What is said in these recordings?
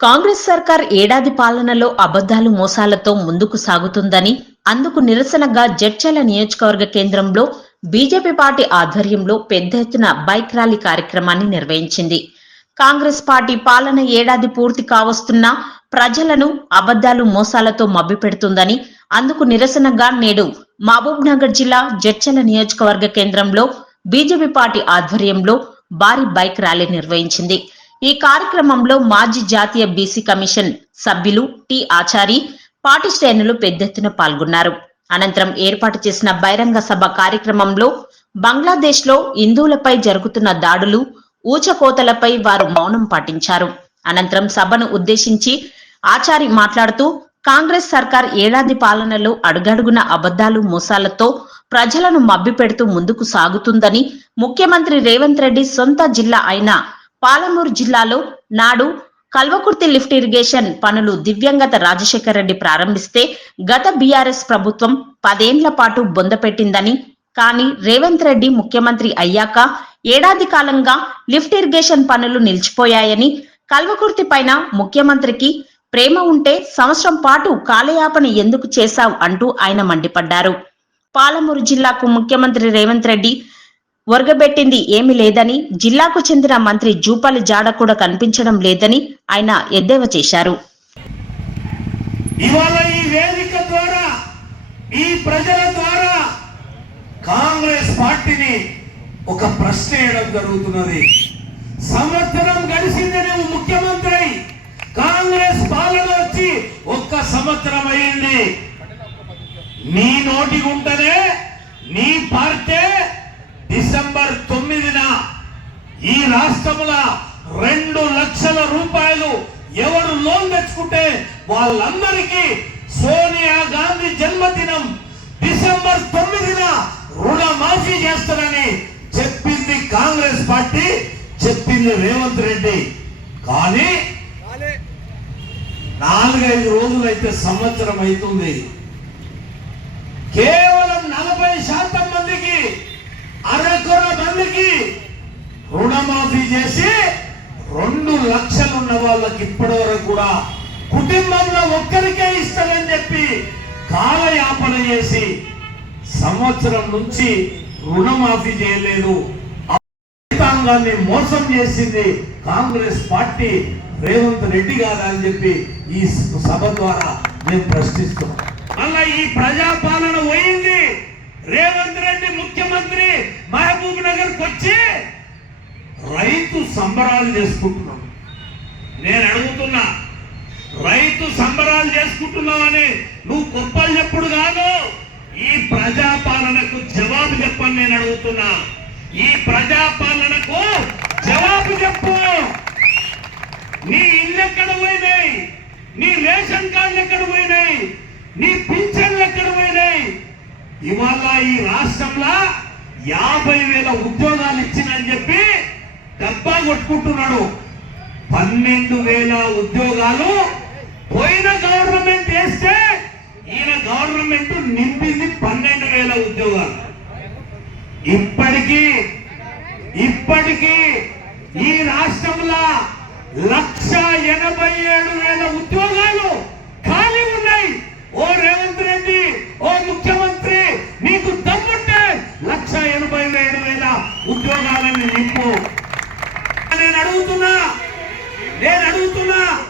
కాంగ్రెస్ సర్కార్ ఏడాది పాలనలో అబద్ధాలు మోసాలతో ముందుకు సాగుతుందని అందుకు నిరసనగా జడ్చల నియోజకవర్గ కేంద్రంలో బీజేపీ పార్టీ ఆధ్వర్యంలో పెద్ద ఎత్తున బైక్ ర్యాలీ కార్యక్రమాన్ని నిర్వహించింది. కాంగ్రెస్ పార్టీ పాలన ఏడాది పూర్తి కావస్తున్నా ప్రజలను అబద్ధాలు మోసాలతో మభ్యపెడుతుందని అందుకు నిరసనగా నేడు మహబూబ్ నగర్ జిల్లా జడ్చల నియోజకవర్గ కేంద్రంలో బీజేపీ పార్టీ ఆధ్వర్యంలో భారీ బైక్ ర్యాలీ నిర్వహించింది. ఈ కార్యక్రమంలో మాజీ జాతీయ బీసీ కమిషన్ సభ్యులు టి ఆచారి పార్టీ శ్రేణులు పెద్ద ఎత్తున పాల్గొన్నారు. అనంతరం ఏర్పాటు చేసిన బహిరంగ సభ కార్యక్రమంలో బంగ్లాదేశ్లో హిందువులపై జరుగుతున్న దాడులు ఊచకోతలపై వారు మౌనం పాటించారు. అనంతరం సభను ఉద్దేశించి ఆచారి మాట్లాడుతూ కాంగ్రెస్ సర్కార్ ఏడాది పాలనలో అడుగడుగున అబద్ధాలు మోసాలతో ప్రజలను మబ్బిపెడుతూ ముందుకు సాగుతుందని ముఖ్యమంత్రి రేవంత్ రెడ్డి సొంత జిల్లా అయిన పాలమూరు జిల్లాలో నాడు కల్వకుర్తి లిఫ్ట్ ఇరిగేషన్ పనులు దివ్యంగత రాజశేఖర రెడ్డి ప్రారంభిస్తే గత బీఆర్ఎస్ ప్రభుత్వం పదేండ్ల పాటు బొందపెట్టిందని కానీ రేవంత్ రెడ్డి ముఖ్యమంత్రి అయ్యాక ఏడాది కాలంగా లిఫ్ట్ ఇరిగేషన్ పనులు నిలిచిపోయాయని. కల్వకుర్తి పైన ముఖ్యమంత్రికి ప్రేమ ఉంటే సంవత్సరం పాటు కాలయాపన ఎందుకు చేశావు అంటూ ఆయన మండిపడ్డారు. పాలమూరు జిల్లాకు ముఖ్యమంత్రి రేవంత్ రెడ్డి ఒరగబెట్టింది ఏమీ లేదని జిల్లాకు చెందిన మంత్రి జూపాలి జాడ కూడా కనిపించడం లేదని ఆయన ఎద్దేవా చేశారు. ఇవాళ ఈ వేదిక ద్వారా ఈ ప్రజల ద్వారా కాంగ్రెస్ పార్టీని ఒక ప్రశ్న వేయడం జరుగుతున్నది. సంవత్సరం గడిచింది నువ్వు ముఖ్యమంత్రి. కాంగ్రెస్ పాలన వచ్చి ఒక్క సంవత్సరం అయింది నీ నోటి ఉంటనే నీ పార్టీ డిసెంబర్ తొమ్మిదిన ఈ రాష్ట్రముల రెండు లక్షల రూపాయలు ఎవరు లోన్ తెచ్చుకుంటే వాళ్ళందరికీ సోనియా గాంధీ జన్మదినం డిసెంబర్ తొమ్మిదిన రుణమాఫీ చేస్తారని చెప్పింది కాంగ్రెస్ పార్టీ చెప్పింది రేవంత్ రెడ్డి. కానీ నాలుగైదు రోజులైతే సంవత్సరం అవుతుంది. కేవలం నలభై శాతం మందికి అరకొర మందికి రుణమాఫీ చేసి రెండు లక్షలు ఉన్న వాళ్ళకి ఇప్పటి వరకు కూడా కుటుంబంలో ఒక్కరికే ఇస్తారని చెప్పి కాలయాపన చేసి సంవత్సరం నుంచి రుణమాఫీ చేయలేదు. రైతాంగాన్ని మోసం చేసింది కాంగ్రెస్ పార్టీ రేవంత్ రెడ్డి గారు అని చెప్పి ఈ సభ ద్వారా నేను ప్రశ్నిస్తున్నాను మళ్ళా ఈ ప్రజాపాలన పోయింది. రేవంత్ రెడ్డి ముఖ్యమంత్రి మహబూబ్ నగర్కి వచ్చి రైతు సంబరాలు చేసుకుంటున్నాం. నేను అడుగుతున్నా రైతు సంబరాలు చేసుకుంటున్నావని నువ్వు గొప్పలు చెప్పుడు కాదు. ఈ ప్రజాపాలనకు జవాబు చెప్పని నేను అడుగుతున్నా. ఈ ప్రజాపాలనకు జవాబు చెప్పు. నీ ఇల్లు ఎక్కడ పోయినాయి? నీ రేషన్ కార్డులు ఎక్కడ పోయినాయి? నీ పింఛన్లు ఎక్కడ పోయినాయి? ఇవాళ ఈ రాష్ట్రంలో యాభై వేల ఉద్యోగాలు ఇచ్చినని చెప్పి డబ్బా కొట్టుకుంటున్నాడు. పన్నెండు వేల ఉద్యోగాలు పోయిన గవర్నమెంట్ వేస్తే ఈయన గవర్నమెంట్ నింపింది పన్నెండు వేల ఉద్యోగాలు. ఇప్పటికీ ఇప్పటికీ ఈ రాష్ట్రంలో లక్ష ఎనభై ఏడు వేల ఉద్యోగాలు నేను అడుగుతున్నా.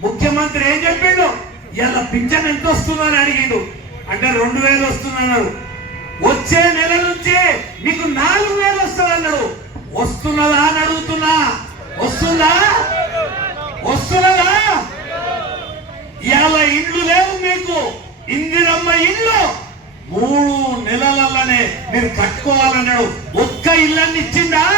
ముఖ్యమంత్రి ఏం చెప్పిండు? ఇలా పింఛన్ ఎంత వస్తుందని అడిగిండు. అంటే రెండు వేలు వస్తుందన్నాడు. వచ్చే నెల నుంచి నీకు నాలుగు వేలు వస్తుందన్నాడు. వస్తున్నదా అని అడుగుతున్నా. వస్తుందా? వస్తున్నదా? ఇవాళ ఇండ్లు లేవు మీకు. ఇందిరమ్మ ఇల్లు. మూడు నెలలనే మీరు కట్టుకోవాలన్నాడు. ఒక్క ఇల్లన్ని ఇచ్చిందా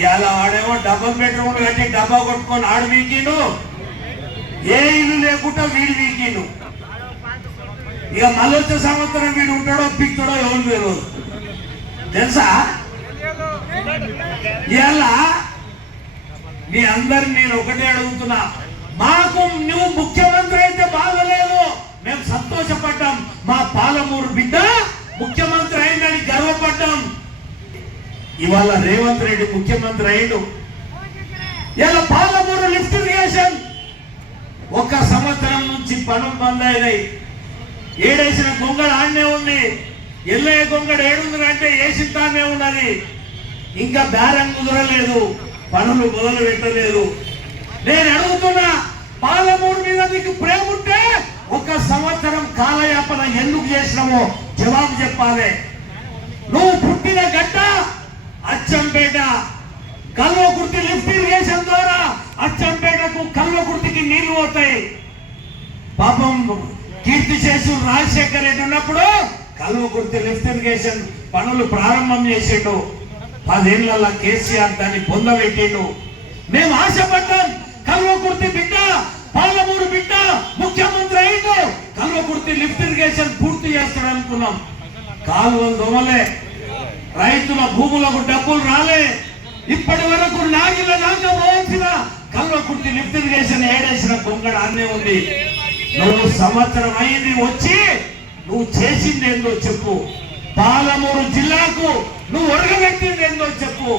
ఇలా ఆడేమో డబ్బా బెడ్రూమ్లు కట్టి డబ్బా కొట్టుకొని ఆడు వీకిను ఏ ఇల్లు లేకుండా వీడు వీకిను ఇక మళ్ళీ వచ్చే సంవత్సరం వీడు ఉంటాడో పిక్తాడో ఎవరు వేరు తెలుసా? ఇలా మీ అందరిని నేను ఒకటే అడుగుతున్నా. మాకు నువ్వు ముఖ్యమంత్రి అయితే బాగలేదు. మేము సంతోషపడ్డాం. మా పాలమూరు బిడ్డ ముఖ్యమంత్రి ఇవాళ రేవంత్ రెడ్డి ముఖ్యమంత్రి అయ్యిండు. ఇలా పాలమూరు లిఫ్ట్ ఇరిగేషన్. ఒక సంవత్సరం నుంచి పనులు బంద్ అయినాయి ఏడేసిన గొంగడు ఆడనే ఉంది. ఎల్లయ్య గొంగడు ఏడుంది అంటే వేసిన తానే ఉన్నది. ఇంకా బేరం కుదరలేదు. పనులు మొదలు పెట్టలేదు. నేను అడుగుతున్నా పాలమూరు మీద మీకు ప్రేమ ఉంటే ఒక సంవత్సరం కాలయాపన ఎందుకు చేసినామో జవాబు చెప్పాలి. అచ్చంపేట కల్వకుర్తి లిఫ్ట్ ఇరిగేషన్ ద్వారా అచ్చంపేటకు కల్వకుర్తికి నీళ్ళు పోతాయి. పాపం కీర్తి చేసు రాజశేఖర్ రెడ్డి ఉన్నప్పుడు కల్వకుర్తి లిఫ్ట్ ఇరిగేషన్ పనులు ప్రారంభం చేసిండు. పదేళ్ళ కేసీఆర్ దాన్ని పొందబెట్టిండు. మేము ఆశపడ్డాం కల్వకుర్తి బిడ్డ పాలమూరు బిడ్డ ముఖ్యమంత్రి అయిండు. కల్వకుర్తి లిఫ్ట్ ఇరిగేషన్ పూర్తి చేస్తాడు అనుకున్నాం కాలువలు దొమలే రైతుల భూములకు డబ్బులు రాలే. ఇప్పటి వరకు నాగిల దాకా పోవాల్సిన కుట్టి లిఫ్ట్ ఇరిగేషన్ ఏడేసిన కొంగడ అన్నే ఉంది. నువ్వు సంవత్సరం అయింది వచ్చి నువ్వు చేసింది ఏందో చెప్పు. పాలమూరు జిల్లాకు నువ్వు ఒరగబెట్టింది ఏందో చెప్పు.